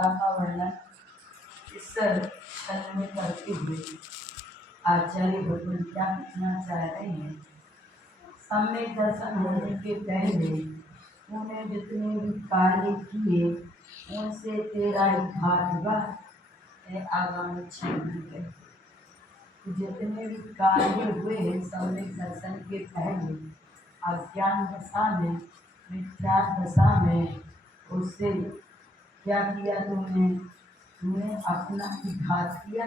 मूर्खता का वर्णन इस छंद में करते हुए आचार्य भगवान क्या कहना चाह रहे हैं। सम्यक दर्शन होने के पहले तूने जितने भी कार्य किए उनसे तेरा ही घात हुआ है। आगामी छंद है जितने भी कार्य हुए हैं सम्यक दर्शन के पहले अज्ञान दशा में, मिथ्या दशा में, उससे क्या किया तुमने? तुमने अपना ही घात किया।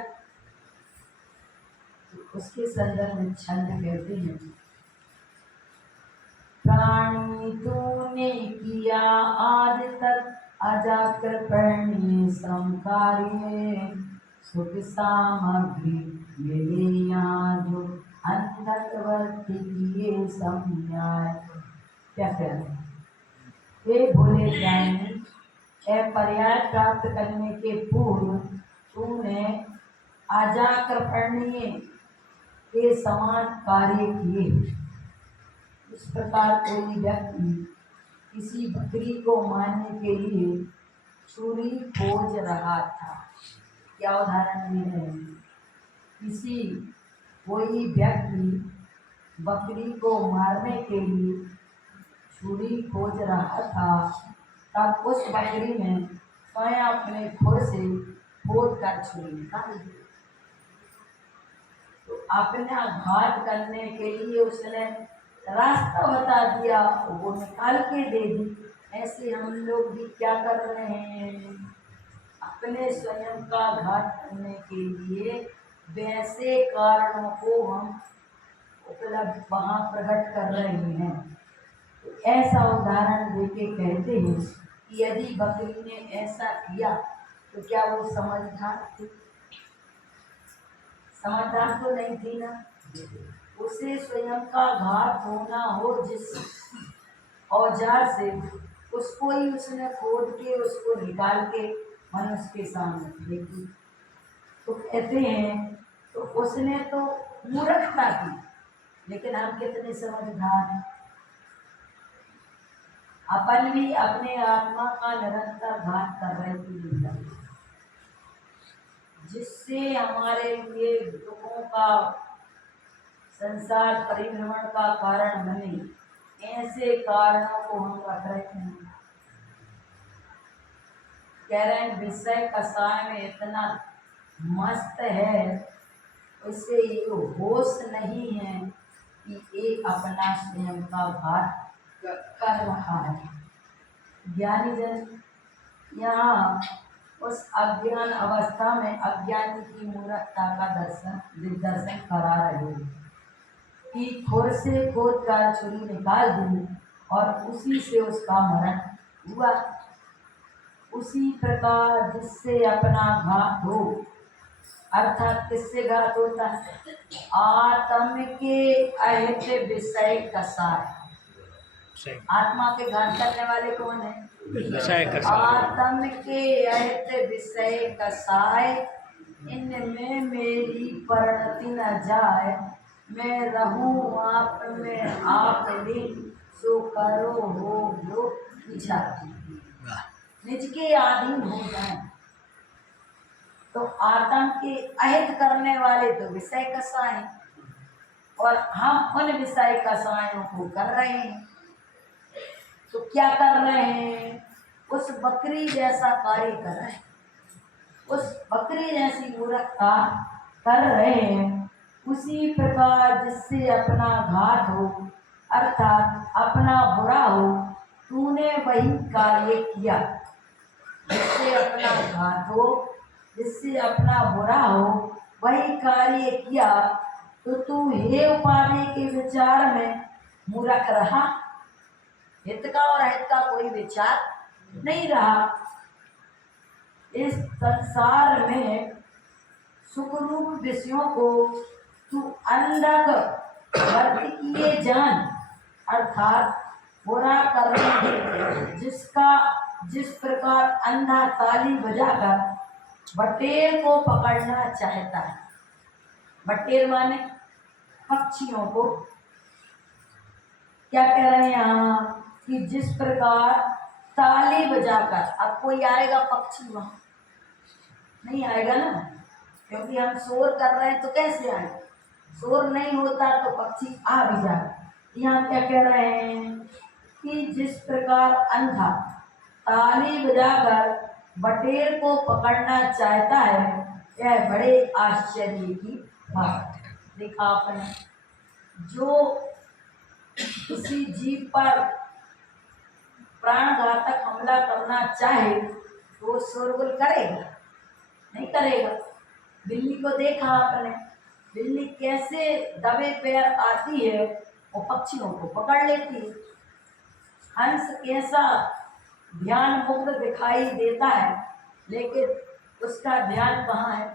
तो उसके संदर्भ में छंद कहते हैं, प्राणी तूने किया आज तक अजाकर प्रणीय समकार्य, सुख सामग्री मिले यहाँ जो अंधकवर्ती किए समन्याय। क्या करें? हे भोले ज्ञानी, पर्याय प्राप्त करने के पूर्व तूने अजाकर प्रणीय के समान कार्य किए। इस प्रकार कोई व्यक्ति किसी बकरी को मारने के लिए छुरी खोज रहा था। क्या उदाहरण दे रहे हैं? कोई व्यक्ति बकरी को मारने के लिए छुरी खोज रहा था, तब उस बकरी में स्वयं अपने खुर से खोद कर छुरी निकाल दी। तो अपना घात करने के लिए उसने रास्ता बता दिया, वो निकाल के दे दी। ऐसे हम लोग भी क्या कर रहे हैं? अपने स्वयं का घात करने के लिए वैसे कारणों को हम उपलब्ध वहाँ प्रकट कर रहे हैं। तो ऐसा उदाहरण देके कहते हैं कि यदि बकरी ने ऐसा किया तो क्या वो समझदार थी? समझदार तो नहीं थी ना। उसे स्वयं का घात होना हो जिस औजार से, उसको ही उसने खोद के उसको निकाल के मनुष्य के सामने फेंकी। तो कहते हैं तो उसने तो मूर्खता की, लेकिन हम कितने समझदार हैं। अपन भी अपने आत्मा का निरंतर घात कर रहे थे, जिससे हमारे लिए दुखों का संसार परिभ्रमण का कारण बने। ऐसे कारणों को हम रख रहे हैं। कह रहे हैं विषय कसाय में इतना मस्त है, उससे ये होश नहीं है कि एक अपना स्वयं का घात कर रहा है। ज्ञानी जन यहाँ उस अज्ञान अवस्था में अज्ञानी की मूर्खता का दिग्दर्शन करा रहे हैं कि खुर से खोद कर छुरी निकाल दी और उसी से उसका मरण हुआ। उसी प्रकार जिससे अपना घात हो, अर्थात किससे घात होता है? आत्म के अहित विषय कसाय। आत्मा के घात करने वाले कौन है? आत्म के अहित विषय कसाय, इनमें मेरी परिणति न जाए, मैं रहूं आप में आप लीन, सो करो हो जो इच्छा। निज के अधीन हो जाए। तो आत्म के अहित करने वाले तो विषय कसाय, और हम उन विषय कसायों को कर रहे हैं। तो क्या कर रहे हैं? उस बकरी जैसा कार्य कर रहे हैं, उस बकरी जैसी मूर्खता कर रहे हैं। उसी प्रकार जिससे अपना घात हो, अर्थात अपना बुरा हो, तूने वही कार्य किया। जिससे अपना घात हो, जिससे अपना बुरा हो, वही कार्य किया। तो तू हे उपाधि के विचार में मूर्ख रहा। हित का और अहित का कोई विचार नहीं रहा। इस संसार में सुख रूप विषयों को तू अंधक वर्ती किए जान, अर्थात बुरा करने जिस प्रकार अंधा ताली बजाकर बटेर को पकड़ना चाहता है। बटेर माने पक्षियों को। क्या कह रहे हैं यहाँ कि जिस प्रकार ताली बजाकर, अब कोई आएगा पक्षी वहाँ नहीं आएगा ना, क्योंकि हम शोर कर रहे हैं तो कैसे आए, शोर नहीं होता तो पक्षी आ भी जाए। यहाँ क्या कह रहे हैं कि जिस प्रकार अंधा ताली बजाकर बटेर को पकड़ना चाहता है, यह बड़े आश्चर्य की बात है। देखा आपने, जो किसी जीव पर प्राणघातक हमला करना चाहे तो वो शोरगुल करेगा नहीं करेगा। बिल्ली को देखा आपने, बिल्ली कैसे दबे पैर आती है और पक्षियों को पकड़ लेती है। हंस कैसा ध्यान मुक्त दिखाई देता है, लेकिन उसका ध्यान कहाँ है,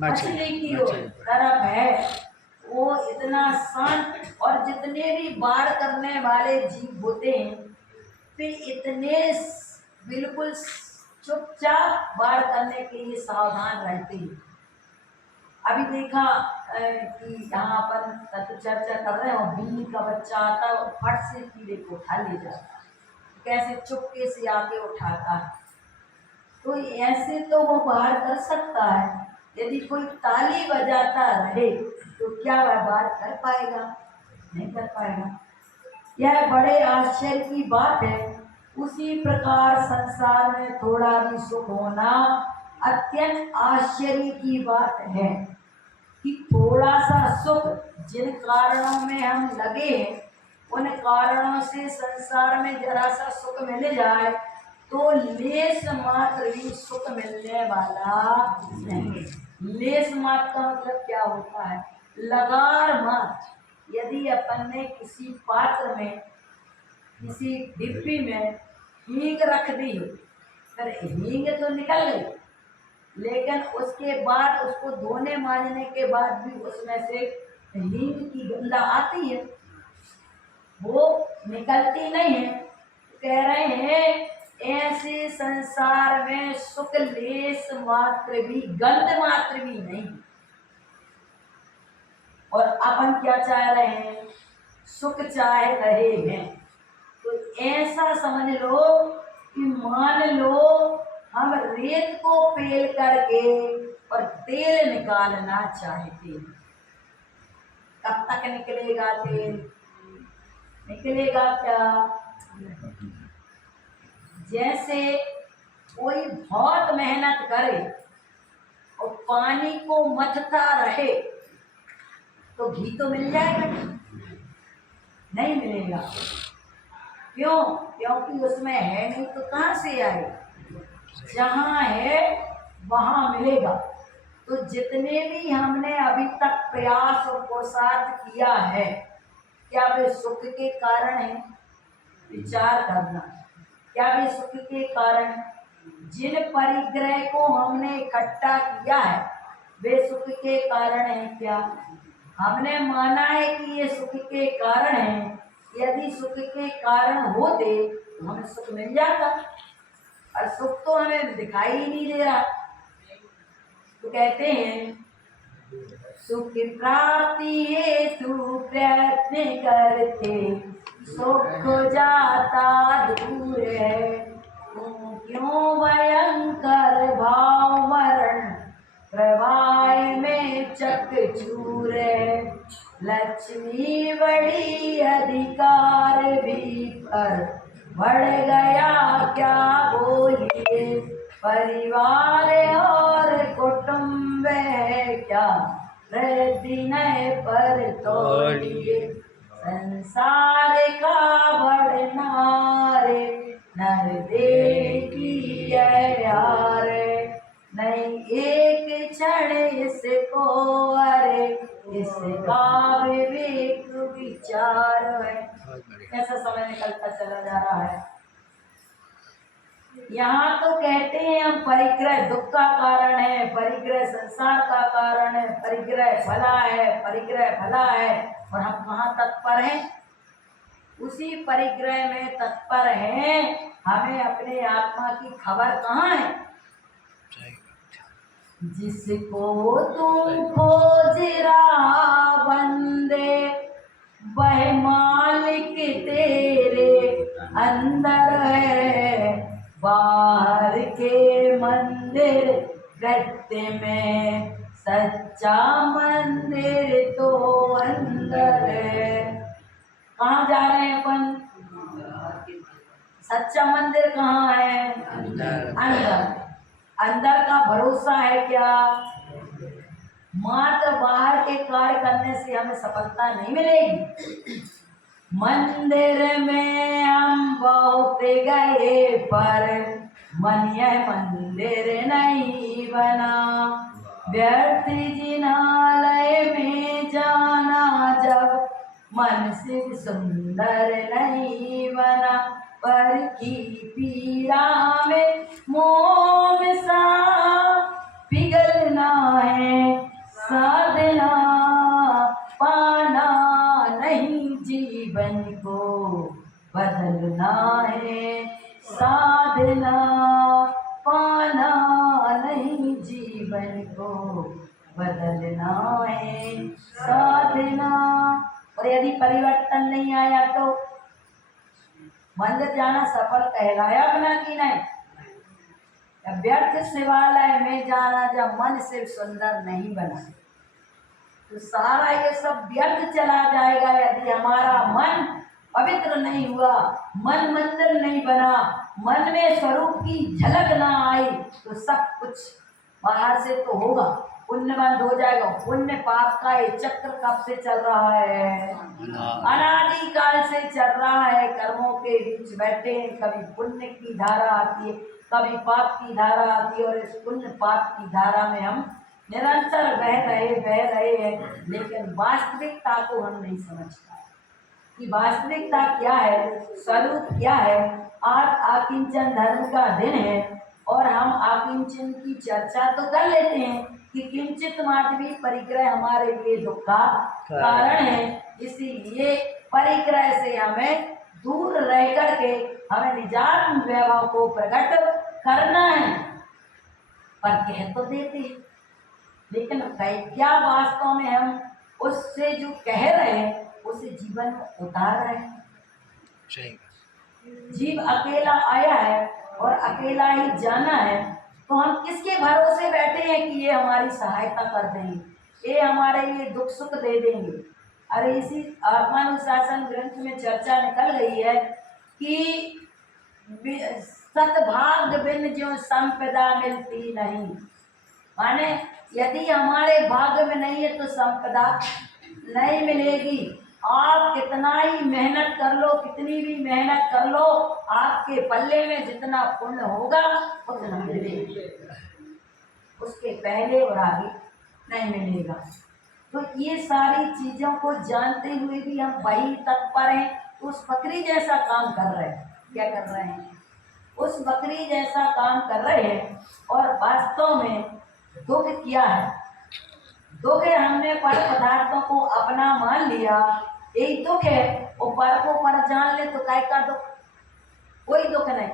मछली की तरफ है। वो इतना शांत, और जितने भी वार करने वाले जीव होते हैं वे इतने बिल्कुल चुपचाप वार करने के लिए सावधान रहते हैं। अभी देखा कि यहाँ पर तत्व चर्चा कर रहे हैं और बिल्ली का बच्चा आता है और फट से कीड़े को उठा ले जाता है, कैसे चुपके से आके उठाता है। तो ऐसे तो वो बाहर कर सकता है, यदि कोई ताली बजाता रहे तो क्या वह बाहर कर पाएगा, नहीं कर पाएगा। यह बड़े आश्चर्य की बात है। उसी प्रकार संसार में थोड़ा भी सुख होना अत्यंत आश्चर्य की बात है कि थोड़ा सा सुख, जिन कारणों में हम लगे हैं उन कारणों से संसार में जरा सा सुख मिल जाए तो लेस मात्र भी सुख मिलने वाला नहीं। लेस मात्र का मतलब क्या होता है, लगार मात्र। यदि अपन ने किसी पात्र में, किसी डिब्बी में हींग रख दी, फिर हींग तो निकल गई, लेकिन उसके बाद उसको धोने मांजने के बाद भी उसमें से हींग की गंध आती है, वो निकलती नहीं है। कह रहे हैं ऐसे संसार में सुख लेस मात्र भी, गंध मात्र भी नहीं। और अपन क्या चाह रहे हैं, सुख चाह रहे हैं। तो ऐसा समझ लो कि मान लो हम रेत को पेल करके और तेल निकालना चाहते हैं, कब तक निकलेगा तेल, निकलेगा क्या। जैसे कोई बहुत मेहनत करे और पानी को मथता रहे तो घी तो मिल जाएगा, नहीं मिलेगा। क्यों, क्योंकि उसमें है नहीं तो कहाँ से आए, जहाँ है वहाँ मिलेगा। तो जितने भी हमने अभी तक प्रयास और पुरुषार्थ किया है, क्या वे सुख के कारण है, विचार करना, क्या वे सुख के कारण। जिन परिग्रह को हमने इकट्ठा किया है वे सुख के कारण है क्या, हमने माना है कि ये सुख के कारण है। यदि सुख के कारण होते तो हमें सुख मिल जाता, और सुख तो हमें दिखाई ही नहीं दे रहा। तो कहते हैं सुख प्राप्ति हेतु प्रयत्न करते सुख जाता दूर है, क्यों भयंकर भाव मरण प्रवाह में चकचूर है। लक्ष्मी बड़ी अधिकार भी पर बढ़ गया क्या बोलिए, परिवार और कुटुंब है क्या दिन पर तोड़िए। संसार का बढ़ना रे नर देखी यार, नहीं एक क्षण इसको अरे इसका विवेक विचार है। कैसा समय निकलता चला जा रहा है। यहाँ तो कहते हैं हम परिग्रह दुख का कारण है, परिग्रह संसार का कारण है, परिग्रह भला है, परिग्रह भला है, और हम कहाँ तत्पर हैं, उसी परिग्रह में तत्पर हैं। हमें अपने आत्मा की खबर कहाँ है। जिसको तुम खोज रहा बंदे वह मालिक तेरे, अंदर है बाहर के मंदिर गत्ते में, सच्चा मंदिर तो अंदर है। कहाँ जा रहे हैं अपन? सच्चा मंदिर कहाँ है? अंदर। अंदर का भरोसा है क्या? मात्र बाहर के कार्य करने से हमें सफलता नहीं मिलेगी। मंदिर में हम बहुत गए पर मन यह मंदिर नहीं बना, व्यर्थ जिनालय में जाना जब मन सिर्फ सुंदर नहीं बना। पर की पीड़ा में मोम सा पिघलना है, साधना पाना नहीं, जीवन को बदलना है, साधना पाना नहीं, जीवन को बदलना है, साधना। और यदि परिवर्तन नहीं आया तो मंदिर जाना सफल कहलाया बना कि नहीं? व्यर्थ शिवालय में जाना जब मन सिर्फ सुंदर नहीं बना, तो सारा ये सब व्यर्थ चला जाएगा। यदि हमारा मन पवित्र नहीं हुआ, मन मंदिर नहीं बना, मन में स्वरूप की झलक ना आई, तो सब कुछ बाहर से तो होगा, पुण्य बंद हो जाएगा। पुण्य पाप का ये चक्र कब से चल रहा है? अनादि काल से चल रहा है। कर्मों के बीच बैठे हैं, कभी पुण्य की धारा आती है, कभी पाप की धारा आती है, और इस पुण्य पाप की धारा में हम निरंतर बह रहे हैं, लेकिन वास्तविकता को हम नहीं समझ पाए कि वास्तविकता क्या है, स्वरूप क्या है। आज आकिंचन धर्म का दिन है और हम आकिंचन की चर्चा तो कर लेते हैं कि किंचित मात्र भी परिग्रह हमारे लिए दुख का कारण है, इसीलिए परिग्रह से हमें दूर रह करके हमें निजात वैभव को प्रकट करना है। पर कह तो देते हैं, लेकिन क्या वास्तव में हम उससे जो कह रहे हैं उसे जीवन में उतार रहे हैं? जीव अकेला आया है और अकेला ही जाना है, तो हम किसके भरोसे बैठे हैं कि ये हमारी सहायता कर देंगे, ये हमारे लिए दुख सुख दे देंगे? अरे इसी आत्मानुशासन ग्रंथ में चर्चा निकल गई है कि सतभाग्य बिन जो संपदा मिलती नहीं। माने यदि हमारे भाग्य में नहीं है तो संपदा नहीं मिलेगी। आप कितना ही मेहनत कर लो, कितनी भी मेहनत कर लो, आपके पल्ले में जितना पुण्य होगा उतना मिलेगा, उसके पहले और आगे नहीं मिलेगा। तो ये सारी चीज़ों को जानते हुए भी हम वही तत्पर हैं, उस बकरी जैसा काम कर रहे हैं। क्या कर रहे हैं? उस बकरी जैसा काम कर रहे हैं। और वास्तव में दुख क्या है? दुख है हमने पर पदार्थों को अपना मान लिया, यही दुख है। वो पर को पर जान ले तो काय का दुख? कोई दुख नहीं।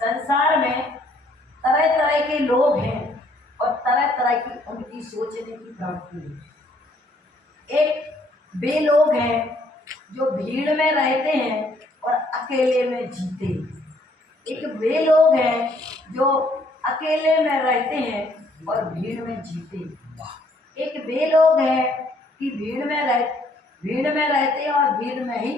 संसार में तरह तरह के लोग हैं और तरह तरह की उनकी सोचने की प्रवृत्ति है। एक वे लोग हैं जो भीड़ में रहते हैं और अकेले में जीते। एक वे लोग हैं जो अकेले में रहते हैं और भीड़ में जीते। एक वे लोग हैं कि भीड़ में रहते हैं और भीड़ में ही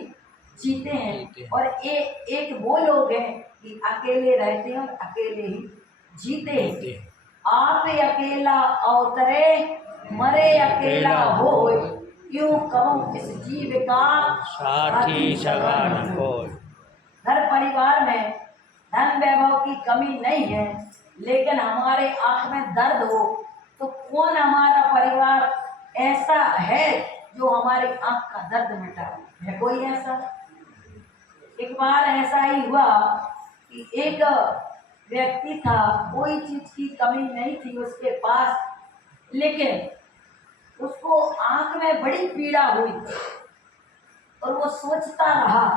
जीते हैं। और एक वो लोग हैं कि अकेले रहते हैं और अकेले ही जीते हैं। आप अकेला अवतरे मरे अकेला हो, यूं कहूँ इस जीव का साथी सगा न कोई। घर परिवार में धन वैभव की कमी नहीं है, लेकिन हमारे आँख में दर्द हो तो कौन हमारा परिवार ऐसा है जो हमारी आँख का दर्द मिटा है? कोई ऐसा? एक बार ऐसा ही हुआ कि एक व्यक्ति था, कोई चीज की कमी नहीं थी उसके पास, लेकिन उसको आँख में बड़ी पीड़ा हुई और वो सोचता रहा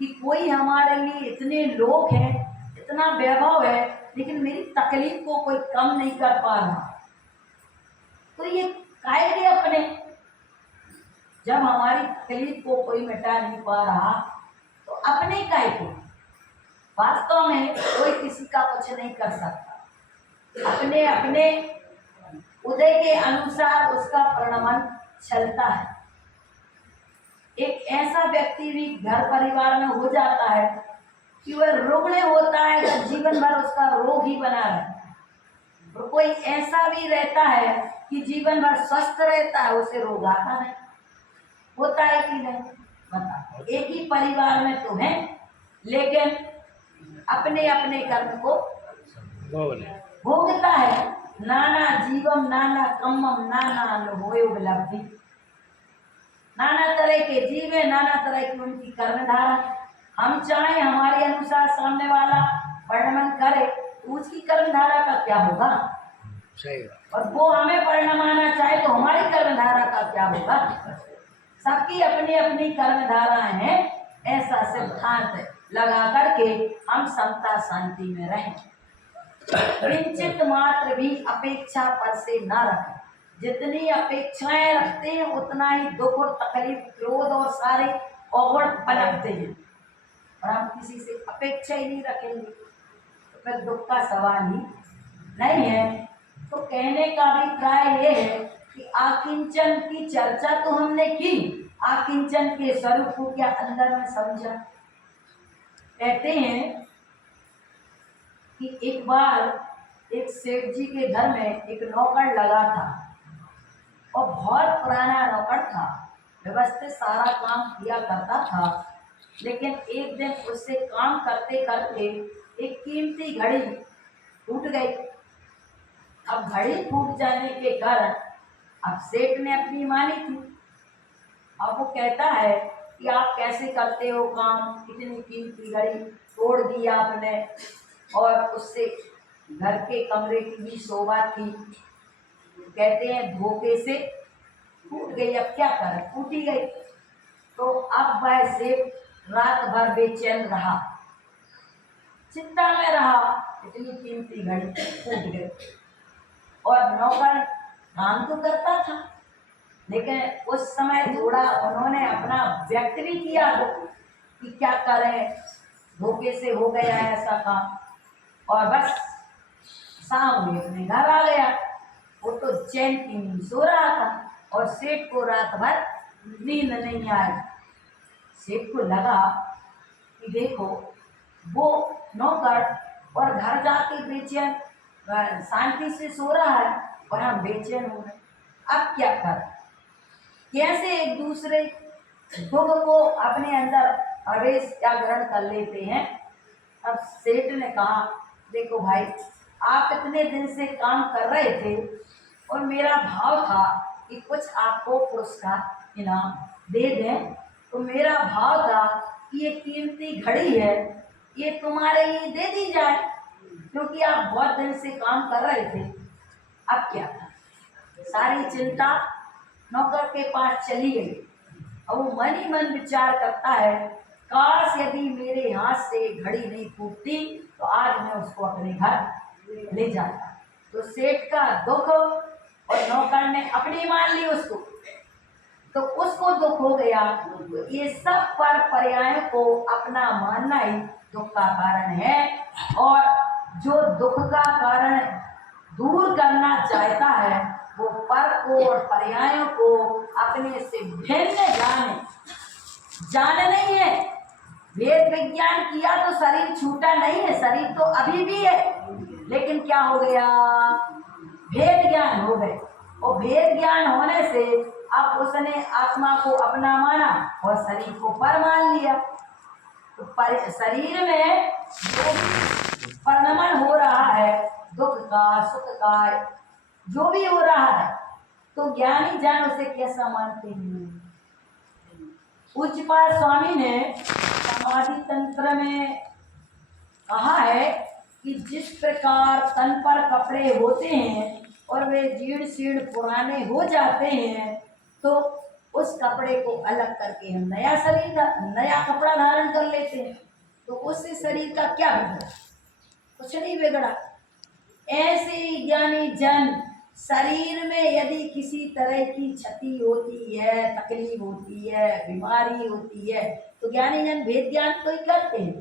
कि कोई हमारे लिए इतने लोग हैं, इतना वैभव है, लेकिन मेरी तकलीफ को कोई कम नहीं कर पा रहा। तो ये कायदे अपने, जब हमारी तकलीफ को कोई मिटा नहीं पा रहा तो अपने काय को, वास्तव में कोई किसी का कुछ नहीं कर सकता। अपने अपने उदय के अनुसार उसका परिणमन चलता है। एक ऐसा व्यक्ति भी घर परिवार में हो जाता है कि वह रुग्ण होता है तो जीवन भर उसका रोग ही बना रहता है, और कोई ऐसा भी रहता है कि जीवन भर स्वस्थ रहता है, उसे रोग आता नहीं। होता है कि नहीं बता? एक ही परिवार में तो है, लेकिन अपने अपने कर्म को भोगता है। नाना जीवम नाना कम्मम नाना अनुभवोपलब्धि, नाना तरह के जीव है, नाना तरह की उनकी कर्मधारा। हम चाहे हमारे अनुसार सामने वाला वर्णन करे तो उसकी कर्मधारा का क्या होगा, सही, और वो हमें परिणमाना चाहे तो हमारी कर्मधारा का क्या होगा। सबकी अपनी अपनी कर्मधाराएं हैं। ऐसा सिद्धांत लगा करके हम समता शांति में रहें। किंचित मात्र भी अपेक्षा पर से न रखें। जितनी अपेक्षाएं रखते हैं उतना ही दुख और तकलीफ, क्रोध और सारे अवगुण पनपते हैं। और हम किसी से अपेक्षा ही नहीं रखेंगे तो फिर दुख का सवाल ही नहीं है। तो कहने का अभिप्राय ये है कि आकिंचन की चर्चा तो हमने की, आकिंचन के स्वरूप को क्या अंदर में समझा। कहते हैं कि एक बार एक सेठ जी के घर में एक नौकर लगा था, और बहुत पुराना नौकर था, व्यवस्थित सारा काम किया करता था। लेकिन एक दिन उससे काम करते करते एक कीमती घड़ी टूट गई। अब घड़ी टूट जाने के कारण अब सेठ ने अपनी मानी थी। अब वो कहता है कि आप कैसे करते हो काम, इतनी कीमती घड़ी तोड़ दी आपने, और उससे घर के कमरे की भी शोभा थी। कहते हैं धोखे से टूट गई, अब क्या करें, टूटी गई। तो अब वह सेठ रात भर बेचैन रहा, चिंता में रहा, इतनी कीमती घड़ी टूट गई। और नौकर काम तो करता था, लेकिन उस समय थोड़ा उन्होंने अपना व्यक्त भी किया कि क्या करें, धोखे से हो गया है ऐसा काम। और बस शाम में अपने घर आ गया। वो तो चैन की नींद सो रहा था, और सेठ को रात भर नींद नहीं आई। सेठ को लगा कि देखो वो नौकर और घर जाके बेचैन शांति से सो रहा है और हम बेचैन हो गए, अब क्या कर, कैसे एक दूसरे दुख को अपने अंदर प्रवेश या ग्रहण कर लेते हैं। अब सेठ ने कहा देखो भाई, आप इतने दिन से काम कर रहे थे और मेरा भाव था कि कुछ आपको पुरस्कार इनाम दे दें, तो मेरा भाव था कि ये कीमती घड़ी है, ये तुम्हारे लिए दे दी जाए, क्योंकि आप बहुत दिन से काम कर रहे थे। अब क्या था, सारी चिंता नौकर के पास चली गई। अब वो मन ही मन विचार करता है, काश यदि मेरे हाथ से घड़ी नहीं फूटती तो आज मैं उसको अपने घर ले जाता। तो सेठ का दुख, और नौकर ने अपनी मान ली उसको, तो उसको दुख हो गया। तो ये सब पर पर्याय को अपना मानना ही दुख का कारण है। और जो दुख का कारण दूर करना चाहता है वो पर को और पर्यायों को अपने से भिन्न जाने नहीं है। वेद विज्ञान किया तो शरीर छूटा नहीं है, शरीर तो अभी भी है, लेकिन क्या हो गया, भेद ज्ञान हो गए। और भेद ज्ञान होने से अब उसने आत्मा को अपना माना और शरीर को पर मान लिया। तो शरीर में जो परिणमन हो रहा है, दुख का सुख का जो भी हो रहा है, तो ज्ञानी जन उसे कैसा मानते हैं। पूज्यपाद स्वामी ने समाधि तंत्र में कहा है कि जिस प्रकार तन पर कपड़े होते हैं और वे जीर्ण शीर्ण पुराने हो जाते हैं, तो उस कपड़े को अलग करके हम नया कपड़ा धारण कर लेते हैं, तो उससे शरीर का क्या बिगड़ा, कुछ नहीं बिगड़ा। ऐसे ही ज्ञानी जन शरीर में यदि किसी तरह की क्षति होती है, तकलीफ होती है, बीमारी होती है, तो ज्ञानी जन भेद ज्ञान तो ही करते हैं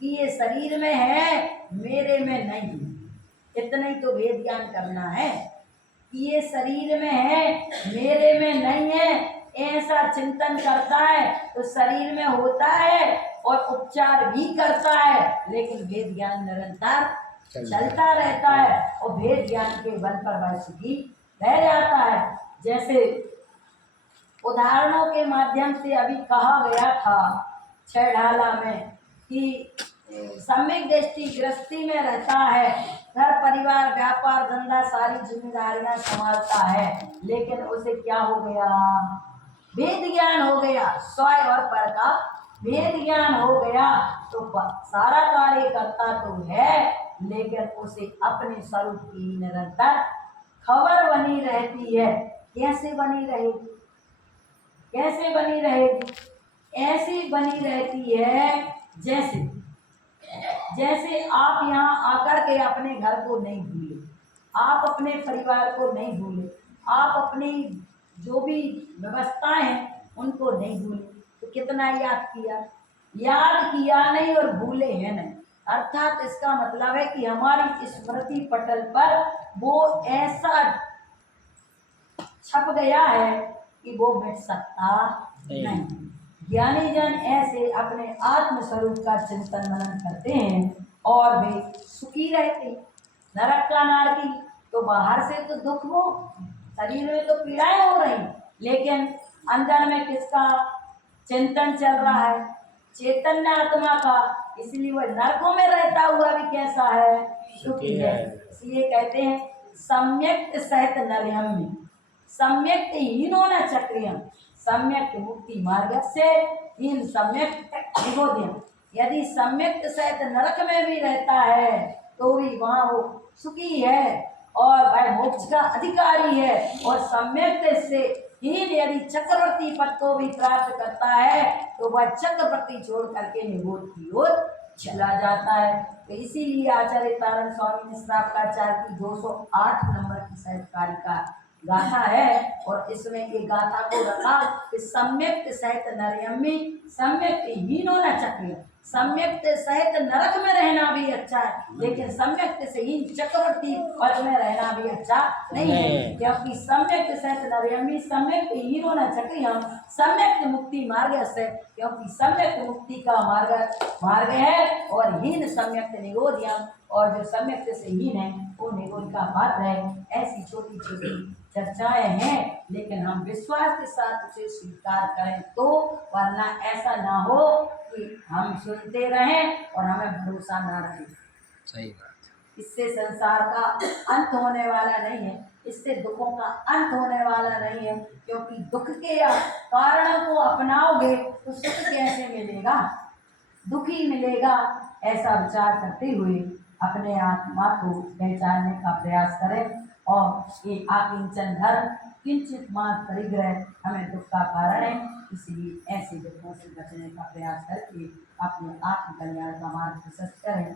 कि ये शरीर में है, मेरे में नहीं। इतना ही तो भेद ज्ञान करना है कि ये शरीर में है, मेरे में नहीं है। ऐसा चिंतन करता है तो शरीर में होता है और उपचार भी करता है, लेकिन भेद ज्ञान निरंतर चलता रहता है और भेद ज्ञान के बल पर वह सुखी रह जाता है। जैसे उदाहरणों के माध्यम से अभी कहा गया था छह ढाला में कि सम्यक दृष्टि गृहस्थी में रहता है, घर परिवार व्यापार धंधा सारी जिम्मेदारियां संभालता है, लेकिन उसे क्या हो गया, भेद ज्ञान हो गया, स्वयं और पर का भेद ज्ञान हो गया। तो सारा कार्य करता तो है, लेकिन उसे अपने स्वरूप की निरंतर खबर बनी रहती है। कैसे बनी रहेगी, कैसे बनी रहेगी? ऐसी बनी रहती है जैसे जैसे आप यहाँ आकर के अपने घर को नहीं भूले, आप अपने परिवार को नहीं भूले, आप अपनी जो भी व्यवस्थाएं हैं उनको नहीं भूले, तो कितना याद किया, याद किया नहीं और भूले हैं नहीं। अर्थात इसका मतलब है कि हमारी स्मृति पटल पर वो ऐसा छप गया है कि वो मिट सकता नहीं। ज्ञानी जन ऐसे अपने आत्म स्वरूप का चिंतन मनन करते हैं और वे सुखी रहते हैं। नरक का नारकी तो बाहर से तो दुख हो, शरीर में तो पीड़ाएं हो रही, लेकिन अंदर में किसका चिंतन चल रहा है, चैतन्य आत्मा का। इसलिए वह नरकों में रहता हुआ भी कैसा है, सुखी है। इसलिए कहते हैं सम्यक सहित नरहम्य सम्यक हीनो न चक्रियम सम्यक मुक्ति मार्ग से हीन सम्यक निगोध्यम। यदि सम्यक सहित नरक में भी रहता है तो भी वहाँ वो सुखी है और वह मोक्ष का अधिकारी है। और सम्यक से हीन यदि चक्रवर्ती पद को भी प्राप्त करता है तो वह चक्रवर्ती छोड़ करके निगोध की ओर चला जाता है। तो इसीलिए आचार्य तारण स्वामी निष्ठाचार्य की 208 नंबर की शायद कारिका गाथा है और इसमें ये गाथा को रखा कि सम्यक सहित नरयम्मी सम्यक हीनो न चक्र। सम्यक सहित नरक में रहना भी अच्छा है, लेकिन सम्यक से हीन चक्रवर्ती पद में रहना भी अच्छा नहीं है, क्योंकि सम्यक सहित नरयम्मी सम्यक हीनो न चक्रियम सम्यक मुक्ति मार्ग से, क्योंकि सम्यक मुक्ति का मार्ग है और हीन सम्यक निरोधयम, और जो सम्यक से हीन है वो निरोध का मार्ग है। ऐसी छोटी छोटी चर्चाएं हैं, लेकिन हम विश्वास के साथ उसे स्वीकार करें तो, वरना ऐसा ना हो कि हम सुनते रहें और हमें भरोसा ना रहे। सही बात। इससे संसार का अंत होने वाला नहीं है, इससे दुखों का अंत होने वाला नहीं है, क्योंकि दुख के कारणों को अपनाओगे तो सुख कैसे मिलेगा, दुखी मिलेगा। ऐसा विचार करते हुए अपने आत्मा को पहचानने का प्रयास करें और ये आकिंचन धर्म किंचित मात्र परिग्रह हमें दुख का कारण है, इसलिए ऐसे दुखों से बचने का प्रयास करके अपने आत्म कल्याण का मार्ग प्रशस्त करें।